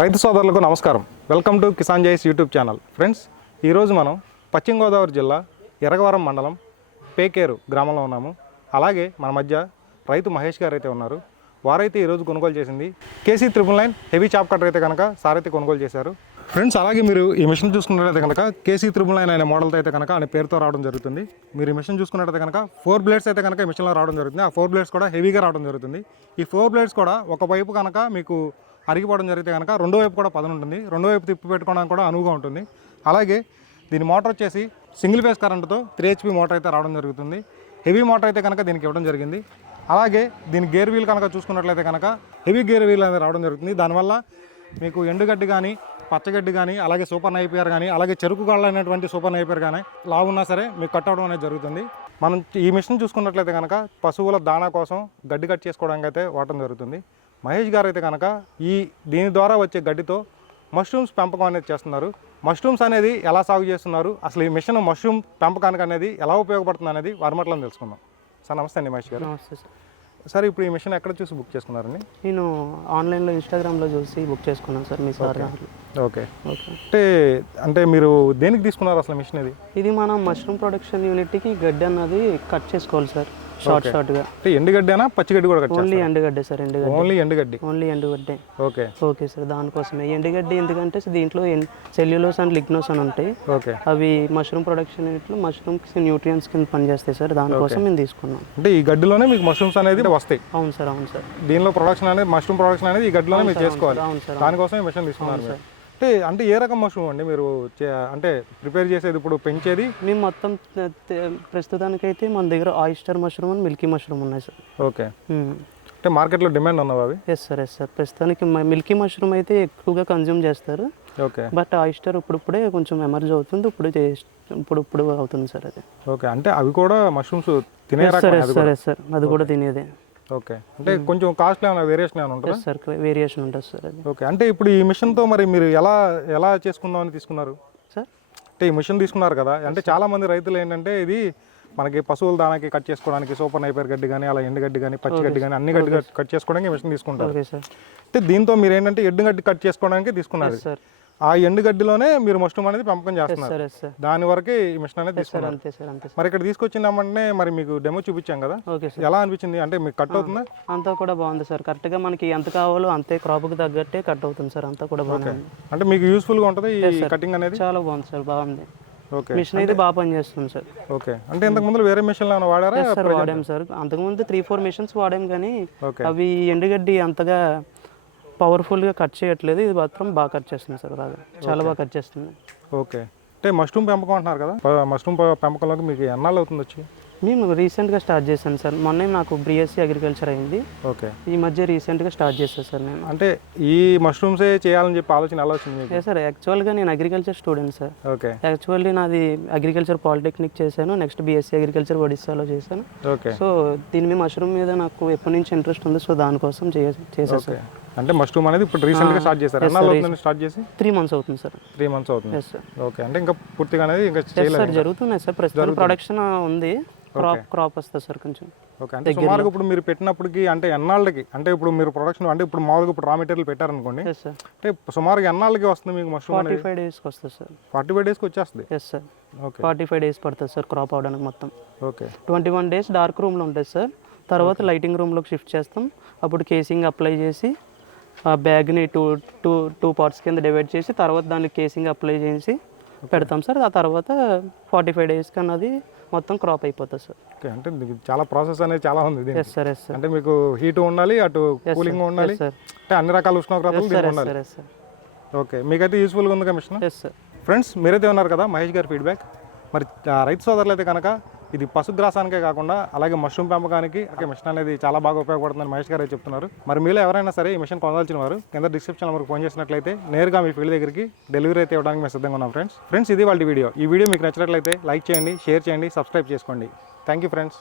రైతు సోదరులకు నమస్కారం. Welcome to Kisan Jain YouTube channel. Friends ఈరోజు మనం పశ్చిమ గోదావరి జిల్లా ఎరగవరం మండలం పేకేరు గ్రామంలో ఉన్నాము. అలాగే మన మధ్య రైతు మహేష్ గారు అయితే ఉన్నారు. వారైతే ఈరోజు కొనుగోలు చేసింది KC triple nine heavy chop cutter అయితే కనుక సారైతే కొనుగోలు చేశారు. ఫ్రెండ్స్ అలాగే మీరు ఈ మిషన్ చూసుకున్నట్లయితే కనుక కేసీ త్రిబుల్ నైన్ అనే మోడల్తో అయితే కనుక అనే పేరుతో రావడం జరుగుతుంది. మీరు ఈ మిషన్ చూసుకున్నట్లయితే కనుక ఫోర్ బ్లేడ్స్ అయితే కనుక ఈ మిషన్లో రావడం జరుగుతుంది. ఆ ఫోర్ బ్లేడ్స్ కూడా హెవీగా రావడం జరుగుతుంది. ఈ ఫోర్ బ్లేడ్స్ కూడా ఒక వైపు కనుక మీకు అరిగిపోవడం జరిగితే కనుక రెండో వైపు కూడా పదను ఉంటుంది. రెండో వైపు తిప్పి పెట్టుకోవడానికి కూడా అనువుగా ఉంటుంది. అలాగే దీని మోటార్ వచ్చేసి సింగిల్ ఫేస్ కరెంట్తో త్రీ హెచ్పి మోటార్ అయితే రావడం జరుగుతుంది. హెవీ మోటార్ అయితే కనుక దీనికి ఇవ్వడం జరిగింది. అలాగే దీని గేర్ వీల్ కనుక చూసుకున్నట్లయితే కనుక హెవీ గేర్ వీల్ అనేది రావడం జరుగుతుంది. దానివల్ల మీకు ఎండుగడ్డి కానీ పచ్చగడ్డి కానీ అలాగే సూపర్ నైపియర్ కానీ అలాగే చెరుకు గాళ్ళు అనేటువంటి సూపర్ నైపియర్ కానీ లావున్నా సరే మీకు కట్ అవడం అనేది జరుగుతుంది. మనం ఈ మిషన్ చూసుకున్నట్లయితే కనుక పశువుల దాణా కోసం గడ్డి కట్ చేసుకోవడానికి అయితే వాడటం జరుగుతుంది. మహేష్ గారు అయితే కనుక ఈ దీని ద్వారా వచ్చే గడ్డితో మష్రూమ్స్ పెంపకం అనేది చేస్తున్నారు. మష్రూమ్స్ అనేది ఎలా సాగు చేస్తున్నారు? అసలు ఈ మిషన్ మష్రూమ్ పెంపకానికి అనేది ఎలా ఉపయోగపడుతుంది అనేది వారి తెలుసుకుందాం. సార్ నమస్తే అండి మహేష్ గారు. నమస్తే సార్. సార్ ఇప్పుడు ఈ మిషన్ ఎక్కడ చూసి బుక్ చేసుకున్నారండి? నేను ఆన్లైన్లో ఇన్స్టాగ్రామ్లో చూసి బుక్ చేసుకున్నాను సార్ మీ సార్ ఓకే. అంటే అంటే మీరు దేనికి తీసుకున్నారు అసలు మిషన్ ఇది? ఇది మనం మష్రూమ్ ప్రొడక్షన్ యూనిట్కి గడ్డి అన్నది కట్ చేసుకోవాలి సార్. షార్ట్ షార్ట్గా. అంటే ఎండుగడ్డేనా? పచ్చిగడ్డి కూడా కట్ ఓన్లీ ఎండుగడ్డే సార్ ఎండుగడ్డి. ఓన్లీ ఎండుగడ్డి? ఓన్లీ ఎండుగడ్డే. ఓకే. ఓకే సార్ దానికోసమే. ఎండుగడ్డి ఎందుకంటే దీంట్లో సెల్యులోస్ అండ్ లిగ్నోస్ అని ఉంటాయి. ఓకే. అవి మష్రూమ్ ప్రొడక్షన్ యూనిట్లో మష్రూమ్స్ న్యూట్రియన్స్ కింద పనిచేస్తాయి సార్. దానికోసం మేము తీసుకున్నాం. అంటే ఈ గడ్డిలోనే మీకు మష్రూమ్స్ అనేది వస్తాయి. అవును సార్ అవును సార్. దీనిలో ప్రొడక్షన్ అనేది మష్రూమ్ ప్రొడక్షన్ అనేది ఈ గడ్డిలోనే మీరు చేసుకోవాలి. అవును సార్ దానికోసం మిషన్ తీసుకున్నారు మీరు. అంటే అంటే ఏ రకం మష్రూమ్ అండి మీరు అంటే ప్రిపేర్ చేసేది ఇప్పుడు పెంచేది? మేము మొత్తం ప్రస్తుతానికైతే మన దగ్గర oyster mushroom and milky mushroom ఉన్నాయి సార్. ఓకే. అంటే మార్కెట్లో డిమాండ్ ఉన్నవి అవి? ఎస్ సార్ ఎస్ సార్ ప్రస్తుతానికి మిల్కీ మష్రూమ్ అయితే ఎక్కువగా కన్జ్యూమ్ చేస్తారు. ఓకే. బట్ ఆయిస్టర్ ఇప్పుడిప్పుడే కొంచెం ఎమర్జ్ అవుతుంది ఇప్పుడు ఇప్పుడు ఇప్పుడు అవుతుంది సార్ అది. ఓకే. అంటే అవి కూడా మష్రూమ్స్ తినే సార్ ఎస్ సార్ అది కూడా? తినేదే. ఓకే. అంటే కొంచెం కాస్ట్ ఏమైనా వేరియేషన్ ఏమైనా ఉంటుందా? సార్ వేరియేషన్ ఉంటుంది సార్ అది. ఓకే. అంటే ఇప్పుడు ఈ మిషన్తో మరి మీరు ఎలా ఎలా చేసుకుందామని తీసుకున్నారు? సార్ అంటే ఈ మిషన్ తీసుకున్నారు కదా. అంటే చాలా మంది రైతులు ఏంటంటే ఇది మనకి పశువుల దానాకి కట్ చేసుకోవడానికి సూపర్ నైపర్ గడ్డి కానీ అలా ఎండుగడ్డి కానీ పచ్చి గడ్డి కానీ అన్ని గడ్డి కట్- చేసుకోవడానికి మిషన్ తీసుకుంటారు. అంటే దీంతో మీరు ఏంటంటే ఎండు గడ్డి కట్ చేసుకోవడానికి తీసుకున్నారు. సార్ ఆ ఎండుగడ్డిలోనే మీరు మష్రూమ్ అనేది పెంపకం చేస్తున్నారు. సార్ ఎస్ సార్ దాని వరకే ఈ మిషన్ అనేది తీసుకున్నారు. మరి ఇక్కడ తీసుకొచ్చిందామంటే మరి మీకు డెమో చూపించాం కదా? ఎలా అనిపించింది? అంటే మీకు కట్ అవుతుందా? అంతా కూడా బాగుంది సార్ కరెక్ట్గా మనకి ఎంత కావాలో అంతే క్రాప్కి తగ్గట్టే కట్ అవుతుంది సార్ అంతా కూడా బాగుంది. అంటే మీకు యూస్ఫుల్గా ఉంటుంది ఈ కటింగ్ అనేది? చాలా బాగుంది సార్ బాగుంది. ఓకే మిషన్ అయితే బాగా పనిచేస్తుంది సార్ ఓకే అంటే ఇంతకు ముందు వేరే ఏమైనా వాడారా? సార్ వాడాం సార్ అంతకుముందు త్రీ ఫోర్ మిషన్స్ వాడాం కానీ అవి ఎండుగడ్డి అంతగా పవర్ఫుల్గా కట్ చేయట్లేదు. ఇది మాత్రం బాగా కట్ చేస్తుంది సార్ బాగా. చాలా బాగా కట్ చేస్తుంది. ఓకే. అంటే మష్రూమ్ పెంపకం అంటున్నారు కదా? మష్రూమ్ పెంపకంలోకి మీకు ఎన్నాళ్ళు అవుతుంది వచ్చి? మేము రీసెంట్గా స్టార్ట్ చేశాను సార్. మొన్నే నాకు బీఎస్సీ అగ్రికల్చర్ అయింది. ఓకే. ఈ మధ్య రీసెంట్గా స్టార్ట్ చేశాను సార్ నేను. అంటే ఈ మష్రూమ్సే చేయాలని చెప్పి ఆలోచన ఏ సార్ యాక్చువల్గా నేను agriculture student sir. Okay. Actually నాది అగ్రికల్చర్ పాలిటెక్నిక్ చేశాను. నెక్స్ట్ బీఎస్సీ అగ్రికల్చర్ ఒడిస్సాలో చేశాను. ఓకే. సో దీని మీద మష్రూమ్ మీద నాకు ఎప్పటి నుంచి ఇంట్రెస్ట్ ఉంది సో దానికోసం చేశాను ఓకే. అంటే మష్రూమ్ అనేది ఇప్పుడు రీసెంట్గా స్టార్ట్ చేశారు? ఎన్నాళ్ళు అవుతుందండి స్టార్ట్ చేసి? త్రీ మంత్స్ అవుతుంది సార్ త్రీ మంత్స్ అవుతుంది. ఓకే అంటే ఇంకా పూర్తిగా అనేది ఇంకా సార్ జరుగుతున్నాయి సార్ ప్రస్తుతం ప్రొడక్షన్ ఉంది. క్రాప్ క్రాప్ వస్తుంది సార్ కొంచెం. ఓకే అంటే సుమారుగా ఇప్పుడు మీరు పెట్టినప్పటికి అంటే ఎన్నాళ్ళకి అంటే ఇప్పుడు మీరు ప్రొడక్షన్ అంటే ఇప్పుడు మామూలుగా ఇప్పుడు రా మెటీరియల్ పెట్టారనుకోండి అంటే సుమారుగా ఎన్నాళ్ళకి వస్తుంది మీకు మష్రూమ్ ఫార్టీ ఫైవ్ డేస్కి వస్తుంది సార్ ఫార్టీ ఫైవ్ డేస్కి వచ్చేస్తుంది? Yes sir okay forty five days పడుతుంది సార్ క్రాప్ అవడానికి మొత్తం. Okay twenty one days dark రూమ్లో ఉంటుంది సార్ తర్వాత లైటింగ్ రూమ్లోకి షిఫ్ట్ చేస్తాం. అప్పుడు కేసింగ్ అప్లై చేసి ఆ బ్యాగ్ని టూ టూ టూ పార్ట్స్ కింద డివైడ్ చేసి తర్వాత దానికి కేసింగ్ అప్లై చేసి పెడతాం సార్. ఆ తర్వాత ఫార్టీ ఫైవ్ డేస్కి అన్నది మొత్తం క్రాప్ అయిపోతుంది సార్. ఓకే అంటే ఇది చాలా ప్రాసెస్ అనేది చాలా ఉంది. ఎస్ సార్ ఎస్ సార్ అంటే మీకు హీట్ ఉండాలి అటు కూలింగ్ ఉండాలి సార్ అంటే అన్ని రకాల ఉష్ణోగ్రతలు ఉండాలి. ఓకే మీకైతే యూస్ఫుల్గా ఉంది మిషన్ ఎస్ సార్ ఫ్రెండ్స్ మీరైతే ఉన్నారు కదా మహేష్ గారి ఫీడ్బ్యాక్ మరి రైతు సోదరులు అయితే కనుక ఇది పశుగ్రాసానికే కాకుండా అలాగే మష్రూమ్ పెంపకానికి మిషన్ అనేది చాలా బాగా ఉపయోగపడుతుందని మహేష్ గారు చెప్తున్నారు. మరి మీలో ఎవరైనా సరే ఈ మిషన్ కొనాల్సిన వారు కింద డిస్క్రిప్షన్ నెంబర్కి ఫోన్ చేసినట్లయితే నేరుగా మీ ఫీల్డ్ దగ్గరికి డెలివరీ అయితే ఇవ్వడానికి మేము సిద్ధంగా ఉన్నాం ఫ్రెండ్స్ ఫ్రెండ్స్ ఇది వాళ్ళ వీడియో. ఈ వీడియో మీకు నచ్చినట్లయితే లైక్ చేయండి షేర్ చేయండి సబ్స్క్రైబ్ చేసుకోండి. Thank you friends